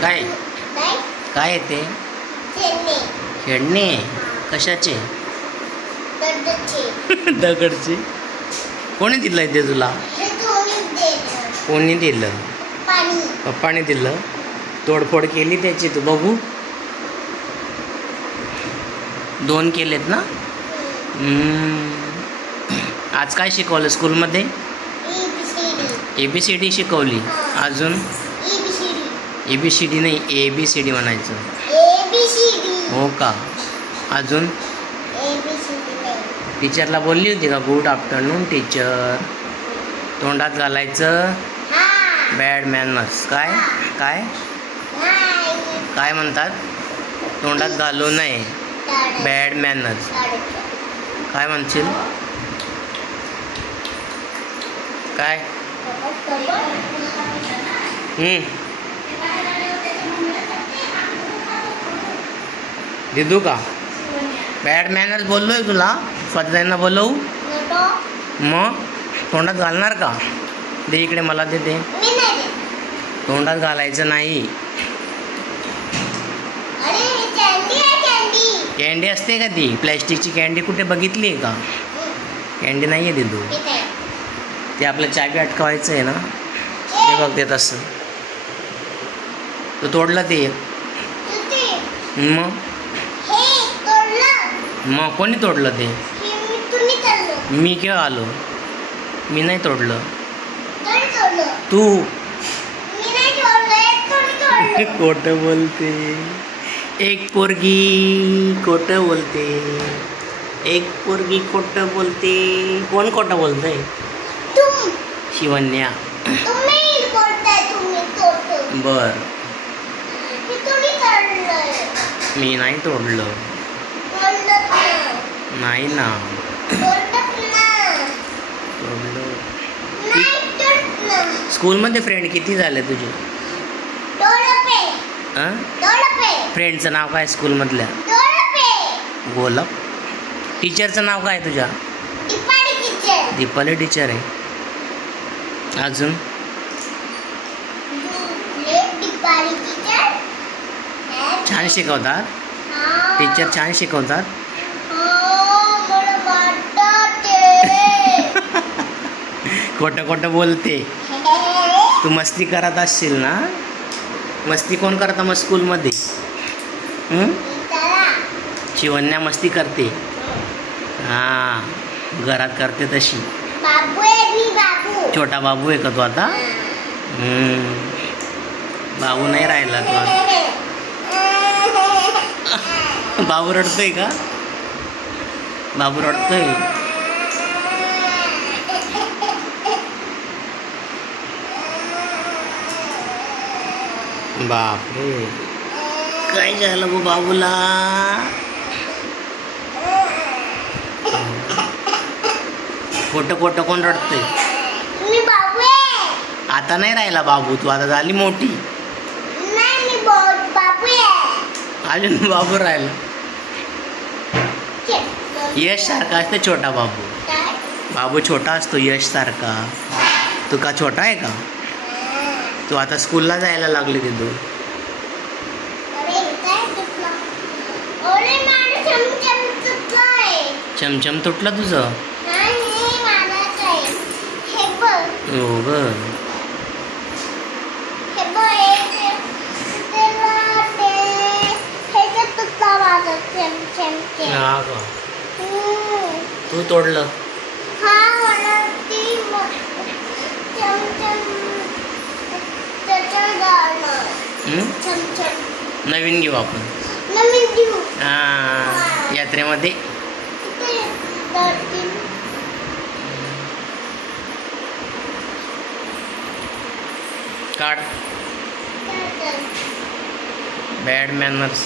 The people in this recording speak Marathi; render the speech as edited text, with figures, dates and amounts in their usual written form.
काय काय येते? खेळणे. कशाचे? दगडचे. कोणी दिलंय ते तुला? कोणी दिलं? पप्पाने दिलं. तोडफोड केली त्याची तू बघू. 2 केलेत ना? आज काय शिकवलं स्कूलमध्ये? ABCD शिकवली. अजून ABCD नाही, ABCD म्हणायचं. हो का? अजून टीचरला बोलली होती का गुड आफ्टरनून टीचर? तोंडात घालायचं बॅड मॅनर्स. काय काय काय म्हणतात? तोंडात घालू नये बॅड मॅनर्स. काय म्हणशील? काय? दिदू का? बॅड मॅनर्स बोललोय तुला? स्वतःना बोलवू? मग तोंडात घालणार का? दे इकडे, मला दे. दे. तोंडात घालायचं नाही. कॅन्डी असते का ती? प्लॅस्टिकची कॅन्डी कुठे बघितली आहे का? कॅन्डी नाही आहे दिदू. ते आपलं चाबी अटकवायचं आहे ना, ते बघ देत असं. तू तोडलं ते. मग कोणी तोडलं ते? मी केव्हा आलो? मी नाही तोडलं. तू खोटं बोलते. एक पोरगी खोटं बोलते. एक पोरगी खोटं बोलते. कोण खोटं बोलतंय? शिवन्या. बर, मी नाही तोडलं. नाही ना. स्कूलमध्ये फ्रेंड किती झाले तुझे? फ्रेंडचं नाव काय स्कूलमधल्या? गोलप. टीचरचं नाव काय तुझ्या? दीपाली टीचर आहे. अजून छान शिकवतात टीचर? छान शिकवतात. खोटं खोटं बोलते. तू मस्ती करत असशील ना? मस्ती कोण करता मग स्कूलमध्ये? शिवन्या मस्ती करते. हां, घरात करते तशी. छोटा बाबू आहे का तू आता? बाबू नाही राहिला तू आता. बाबू रडतोय का? बाबू रडतोय. बापरे, काय झालं गो बाबूला? खोटं खोटं कोण रडतंय? आता नाही राहिला बाबू, तू आता झाली मोठी. अजून बाबू राहिला. यश सारखा असतो छोटा बाबू. बाबू छोटा असतो यश सारखा. तू का छोटा आहे का? तू आता स्कूलला जायला लागली तिथून. चमचम तुटलं तुझं? हो ग. हा का? तू तोडलं? नवीन घेऊ आपण. हा, यात्रेमध्ये. काढ. Bad manners.